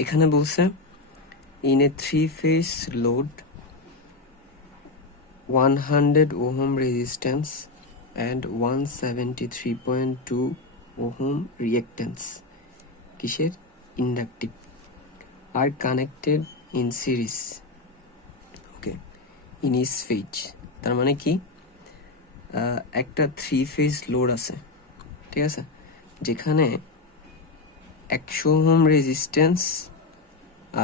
এখানে বলছে in a 3-phase load 100 ohm resistance and 173.2 ohm reactance কিসের inductive are connected in series okay in is phase. তার মানে কি একটা 3-phase লোড আছে, ঠিক আছে, যেখানে 100 ওহম রেজিস্ট্যান্স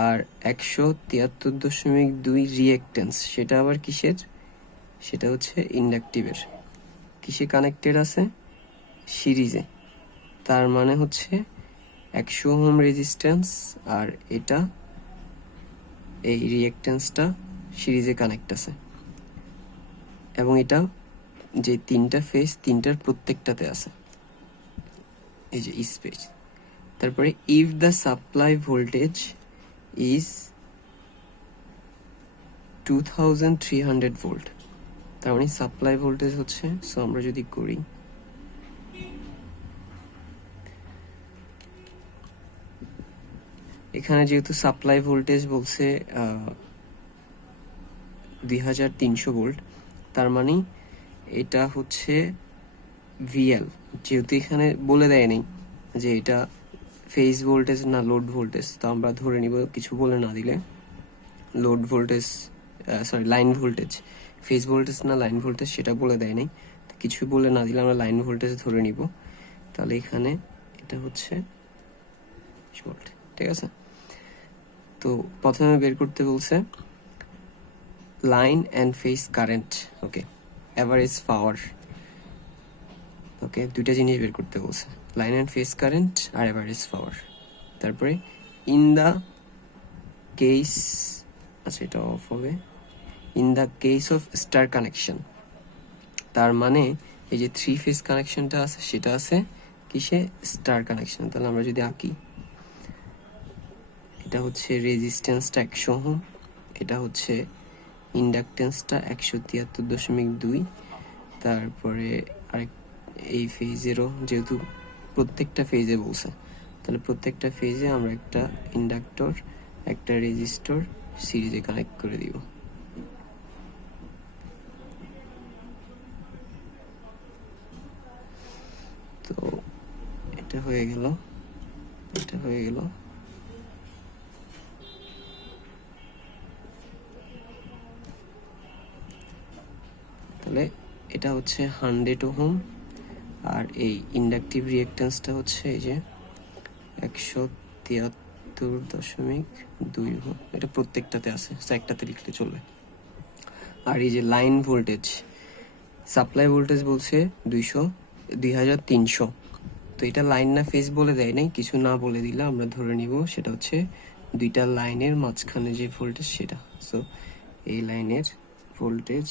আর 173.2 রিয়েক্টেন্স, সেটা আবার কিসের, সেটা হচ্ছে ইন্ডাকটিভের। কিসে কানেক্টেড আছে, সিরিজে। তার মানে হচ্ছে 100 ওহম রেজিস্ট্যান্স আর এটা এই রিয়েক্টেন্সটা সিরিজে কানেক্ট আছে, এবং এটা যে তিনটা ফেজ তিনটার প্রত্যেকটাতে আছে, এই যে স্পেস। তারপরে if the supply voltage is 2300 volt, তার মানে সাপ্লাই ভোল্টেজ হচ্ছে, সো আমরা যদি করি এখানে যেহেতু সাপ্লাই ভোল্টেজ বলছে 2300 ভোল্ট, তার মানে এটা হচ্ছে ভিএল, যেহেতু এখানে বলে দেয় নেই যে এটা ফেজ ভোল্টেজ না লোড ভোল্টেজ, তো আমরা ধরে নিব কিছু বলে না দিলে load voltage, sorry line voltage, phase voltage না লাইন ভোল্টেজ সেটা বলে দেয় নাই, কিছু বলে না দিলে আমরা লাইন ভোল্টেজ ধরে নিব। তাহলে এখানে এটা হচ্ছে ভোল্ট, ঠিক আছে। তো প্রথমে বের করতে বলছে line and phase current, okay, average power, okay, দুইটা জিনিস বের করতে বলছে, লাইন অ্যান্ড ফেজ কারেন্ট আর অ্যাভারেজ পাওয়ার। তারপরে ইন দ্য কেস, আচ্ছা এটা অফ হবে, in the case of star connection, তার মানে এই যে 3-phase কানেকশনটা আছে সেটা আছে কিসে, স্টার কানেকশন। তাহলে আমরা যদি আঁকি, এটা হচ্ছে রেজিস্ট্যান্সটা 100 ওহম, এটা হচ্ছে ইন্ডাকটেন্সটা 173.2, তারপরে আরেক এই ফেজেরও যেহেতু প্রত্যেকটা ফেজে বলছে, তাহলে প্রত্যেকটা ফেজে আমরা একটা ইন্ডাক্টর একটা রেজিস্টর সিরিজে কানেক্ট করে দিব। তো এটা হয়ে গেল, এটা হয়ে গেল। তাহলে এটা হচ্ছে 100 ওহম আর এই ইন্ডাকটিভ রিয়েক্ট্যান্সটা হচ্ছে এই যে 173.2 ওহম, এটা প্রত্যেকটাতে আছে, একটাতে লিখলে চলবে। আর এই যে লাইন ভোল্টেজ, সাপ্লাই ভোল্টেজ বলছে 2300, তো এটা লাইন না ফেজ বলে দেয় নাই, কিছু না বলে দিলে আমরা ধরে নিব সেটা হচ্ছে দুইটা লাইনের মাঝখানে যে ভোল্টেজ সেটা। সো এই লাইনের ভোল্টেজ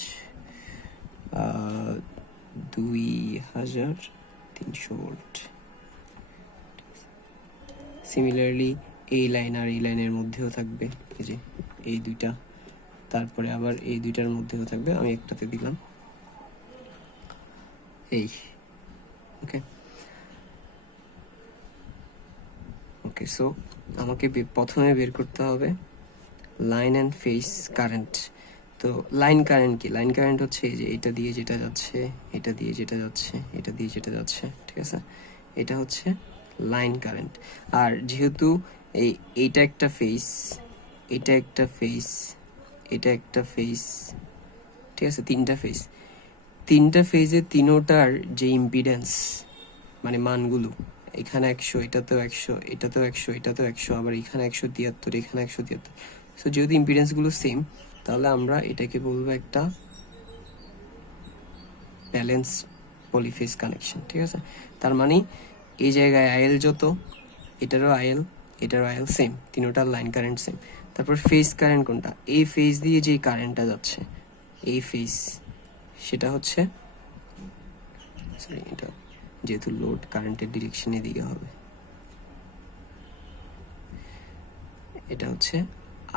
2300 ভোল্ট। সিমিলারলি এই লাইন আর এই লাইনের মধ্যেও থাকবে, এই যে এই দুইটা, তারপরে আবার এই দুইটার মধ্যেও থাকবে, আমি একটাতে দিলাম এই, ওকে ওকে। সো আমাকে প্রথমে বের করতে হবে লাইন অ্যান্ড ফেজ কারেন্ট। তো লাইন কারেন্ট কি, লাইন কারেন্ট হচ্ছে এই যে এটা দিয়ে যেটা যাচ্ছে, এটা দিয়ে যেটা যাচ্ছে, এটা দিয়ে যেটা যাচ্ছে, ঠিক আছে, এটা হচ্ছে লাইন কারেন্ট। আর যেহেতু এইটা একটা ফেজ, এটা একটা ফেজ, এটা একটা ফেজ, ঠিক আছে, তিনটা ফেজ, তিনটা ফেজে তিনোটার যে ইম্পিডেন্স মানে মানগুলো, এখানে 100, এটাতেও 100, এটাতেও 100, এটাতেও 100, আবার এখানে 173, এখানে 173, সো যেহেতু ইম্পিডেন্সগুলো সেম, তাহলে আমরা এটাকে বলবো একটা ব্যালেন্স পলিফেজ কানেকশন, ঠিক আছে। তার মানে এই জায়গায় আইএল যত, এটারও আইএল, এটারও আইএল সেম, তিনোটার লাইন কারেন্ট সেম। তারপর ফেজ কারেন্ট কোনটা, এই ফেজ দিয়ে যেই কারেন্টটা যাচ্ছে, এই ফেজ, সেটা হচ্ছে, সরি এটা যেহেতু লোড কারেন্টের ডিরেকশনের দিকে হবে, এটা হচ্ছে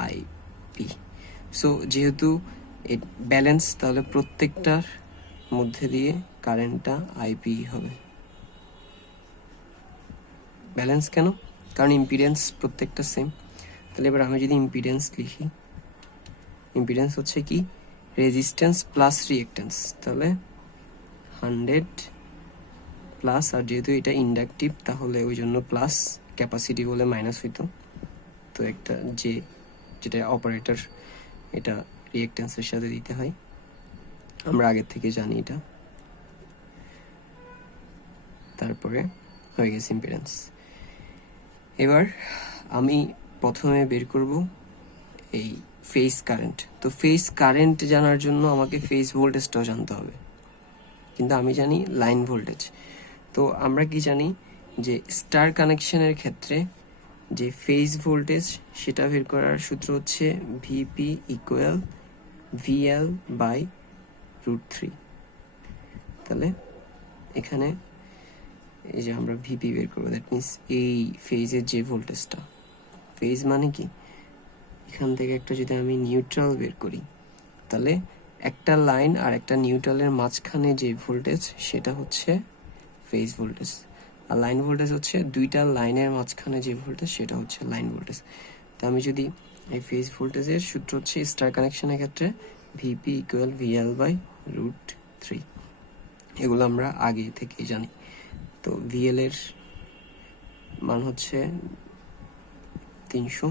আইপি। সো যেহেতু ব্যালেন্স, তাহলে প্রত্যেকটার মধ্যে দিয়ে কারেন্টটা আইপি হবে। ব্যালেন্স কেন, কারণ ইম্পিডেন্স প্রত্যেকটা সেম। তাহলে এবার আমি যদি ইম্পিডেন্স লিখি, ইম্পিডেন্স হচ্ছে কি রেজিস্ট্যান্স প্লাস রিঅ্যাক্ট্যান্স, তাহলে 100 প্লাস, আর যেহেতু এটা ইন্ডাকটিভ তাহলে ওই জন্য প্লাস, ক্যাপাসিটি বলে মাইনাস হইতো, তো একটা যেটা অপারেটর এটা রিঅ্যাক্ট্যান্সের সাথে দিতে হয়, আমরা আগের থেকে জানি এটা। তারপরে হয়ে গেছে ইম্পিডেন্স। এবার আমি প্রথমে বের করব এই ফেজ কারেন্ট। তো ফেজ কারেন্ট জানার জন্য আমাকে ফেজ ভোল্টেজটাও জানতে হবে, কিন্তু আমি জানি লাইন ভোল্টেজ। তো আমরা কি জানি যে স্টার কানেকশনের ক্ষেত্রে যে ফেজ ভোল্টেজ সেটা বের করার সূত্র হচ্ছে ভিপি ইকুয়াল ভিএল বাই √3। তাহলে এখানে এই যে আমরা ভিপি বের করবো, দ্যাট মিনস এই ফেজের যে ভোল্টেজটা, ফেজ মানে কি এখান থেকে একটা যদি আমি নিউট্রাল বের করি, তাহলে একটা লাইন আর একটা নিউট্রালের মাঝখানে যে ভোল্টেজ সেটা হচ্ছে ফেজ ভোল্টেজ, আর লাইন ভোল্টেজ হচ্ছে দুইটা লাইনের মাঝখানে যে ভোল্টেজ সেটা হচ্ছে লাইন ভোল্টেজ। তো আমি যদি এই ফেজ ভোল্টেজের সূত্র হচ্ছে স্টার কানেকশনের ক্ষেত্রে ভিপি ইকুয়াল ভিএল বাই √3, এগুলো আমরা আগে থেকেই জানি। তো ভিএল এর মান হচ্ছে 2300,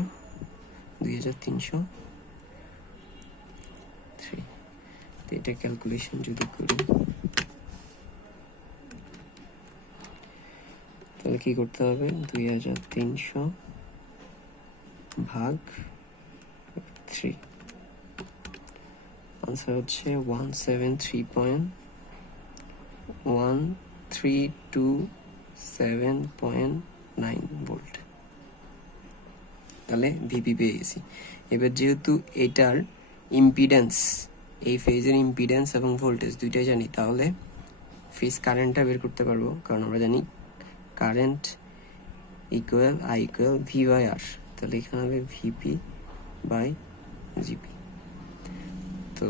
তো এটা ক্যালকুলেশন যদি করি তাহলে কি করতে হবে, 2300 ভাগ 3, আনসার হচ্ছে 173.1327.9 ভোল্ট। তাহলে ভিপি পেয়ে গেছি। এবার যেহেতু এটার ইম্পিডেন্স, এই ফেজের ইম্পিডেন্স এবং ভোল্টেজ দুইটাই জানি, তাহলে ফেজ কারেন্টটা বের করতে পারবো, কারণ আমরা জানি current equal I equal V by R, তাহলে এখানে হবে ভিপি বাই জিপি। তো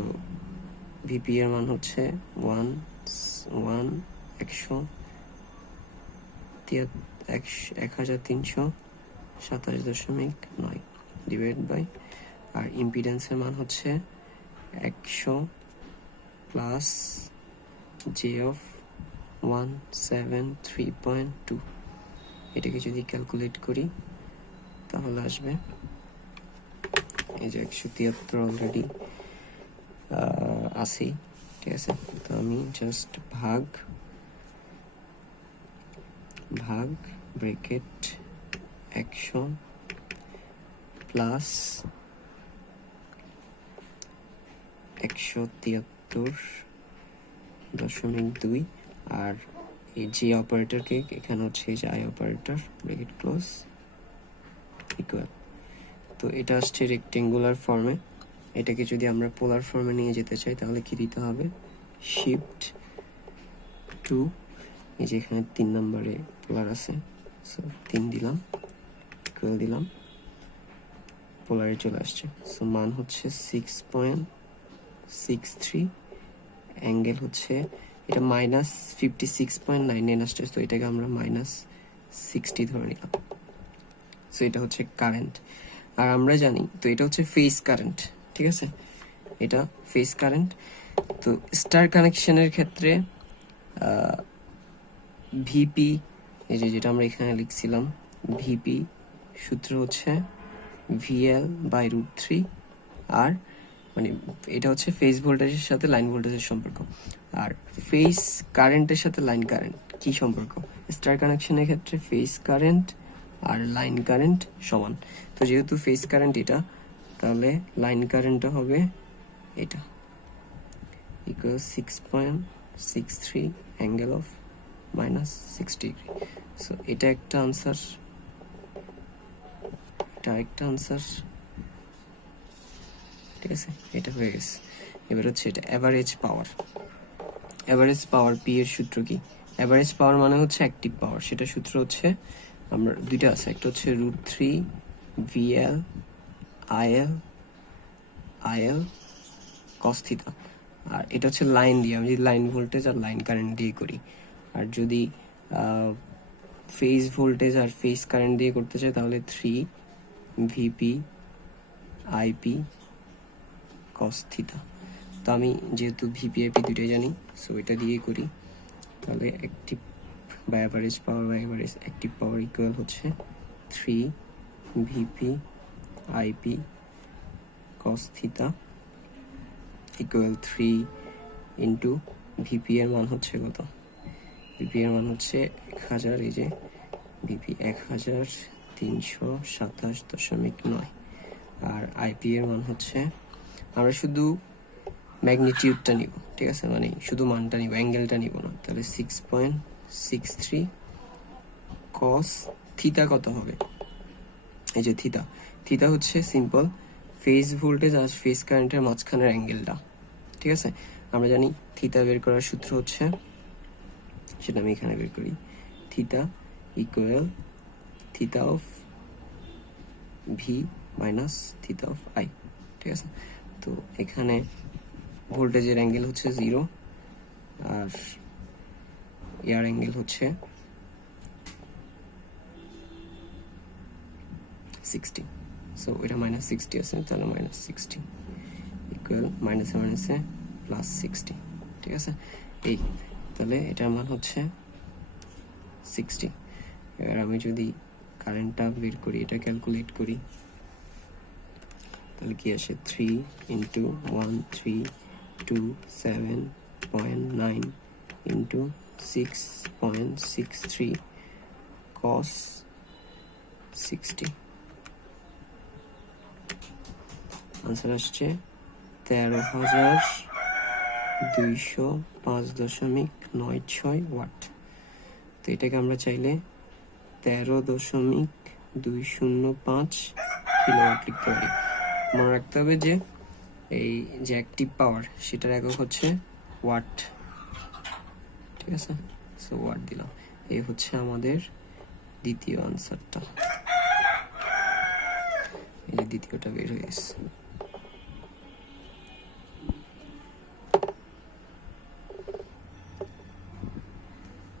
ভিপি এর মান হচ্ছে 1327.9 ডিভাইড বাই, আর ইম্পিডেন্সের মান হচ্ছে 100 প্লাস জে অফ 173.2। এটাকে যদি ক্যালকুলেট করি তাহলে আসবে এই যে 173 অলরেডি আছে, ঠিক আছে। তো আমি জাস্ট ভাগ ব্র্যাকেট 100 প্লাস 173.2, আর এই যে অপারেটরকে এখানে হচ্ছে এই যে I operator, bracket close equal. তো এটা আসছে রেক্টেঙ্গুলার ফর্মে, এটাকে যদি আমরা পোলার ফর্মে নিয়ে যেতে চাই তাহলে কি দিতে হবে, শিফট 2, এই যে এখানে 3 নম্বরে পোলার আছে, সো 3 দিলাম, ইকুয়াল দিলাম, পোলারে চলে আসছে। সো মান হচ্ছে 6.63, অ্যাঙ্গেল হচ্ছে এটা -56.99 আসছে, তো এটাকে আমরা -60 ধরে নিলাম। সো এটা হচ্ছে কারেন্ট, আর আমরা জানি তো এটা হচ্ছে ফেজ কারেন্ট, ঠিক আছে, এটা ফেজ কারেন্ট। তো স্টার কানেকশনের ক্ষেত্রে ভিপি, এই যে যেটা আমরা এখানে লিখছিলাম ভিপি, সূত্র হচ্ছে ভিএল বাই √3, আর মানে এটা হচ্ছে ফেজ ভোল্টেজের সাথে লাইন ভোল্টেজের সম্পর্ক। আর ফেজ কারেন্টের সাথে লাইন কারেন্ট কি সম্পর্ক, স্টার কানেকশনের ক্ষেত্রে ফেজ কারেন্ট আর লাইন কারেন্ট সমান। তো যেহেতু ফেজ কারেন্ট এটা, তাহলে লাইন কারেন্টটা হবে এটা, equal 6.63 angle of -60 degree. So এটা একটা আনসার, এটা একটা আনসার, ঠিক আছে, এটা হয়ে গেছে। এবার হচ্ছে এটা average power. Average power P এর সূত্র কি, অ্যাভারেজ পাওয়ার মানে হচ্ছে অ্যাক্টিভ পাওয়ার, সেটা সূত্র হচ্ছে আমরা দুইটা আছে, একটা হচ্ছে √3 ভিএল আইএল কস থিটা, আর এটা হচ্ছে লাইন দিয়ে, আমি যদি লাইন ভোল্টেজ আর লাইন কারেন্ট দিয়ে করি, আর যদি ফেজ ভোল্টেজ আর ফেজ কারেন্ট দিয়ে করতে চাই তাহলে 3 ভিপি আইপি কস থিটা। তো আমি যেহেতু ভিপি আইপি দুইটাই জানি, সো এটা দিয়েই করি। তাহলে active by average power by average active power equal হচ্ছে 3 VP IP cos theta equal 3 into VP এর মান হচ্ছে কত? ভিপি এর মান হচ্ছে 1000, এই যে ভিপি 1327.9, আর আইপি এর মান হচ্ছে, আমরা শুধু ম্যাগনিটিউডটা নিব, ঠিক আছে, মানে শুধু মানটা নিব, অ্যাঙ্গেলটা নিব না। তাহলে 6.63 কস থিটা কত হবে? এই যে থিটা, থিটা হচ্ছে সিম্পল ফেজ ভোল্টেজ আর ফেজ কারেন্টের মাঝখানের অ্যাঙ্গেলটা, ঠিক আছে। আমরা জানি থিটা বের করার সূত্র হচ্ছে, সেটা আমি এখানে বের করি, theta equal theta of V minus theta of I, ঠিক আছে। তো এখানে ভোল্টেজের অ্যাঙ্গেল হচ্ছে 0 আর এয়ার অ্যাঙ্গেল হচ্ছে 60, সো এটা -60 আছে, তাহলে -60 ইকুয়াল মাইনাসে মাইনাসে +60, ঠিক আছে। এই তাহলে এটার মান হচ্ছে 60। এবার আমি যদি কারেন্টটা বের করি, এটা ক্যালকুলেট করি, তাহলে কি আসে? 3 ইন্টু 1327.9 ইন্টু 6.63 cos 60, আনসার আসছে 13,205.96 ওয়াট। তো এটাকে আমরা চাইলে 13.205 কিলোওয়াট লিখতে পারি। মনে রাখতে হবে যে এই যে অ্যাক্টিভ পাওয়ার, সেটার একক হচ্ছে ওয়াট, ঠিক আছে। সো ওয়াট দিলাম। এই হচ্ছে আমাদের দ্বিতীয় আনসারটা, এই যে দ্বিতীয়টা বের হয়ে গেছে।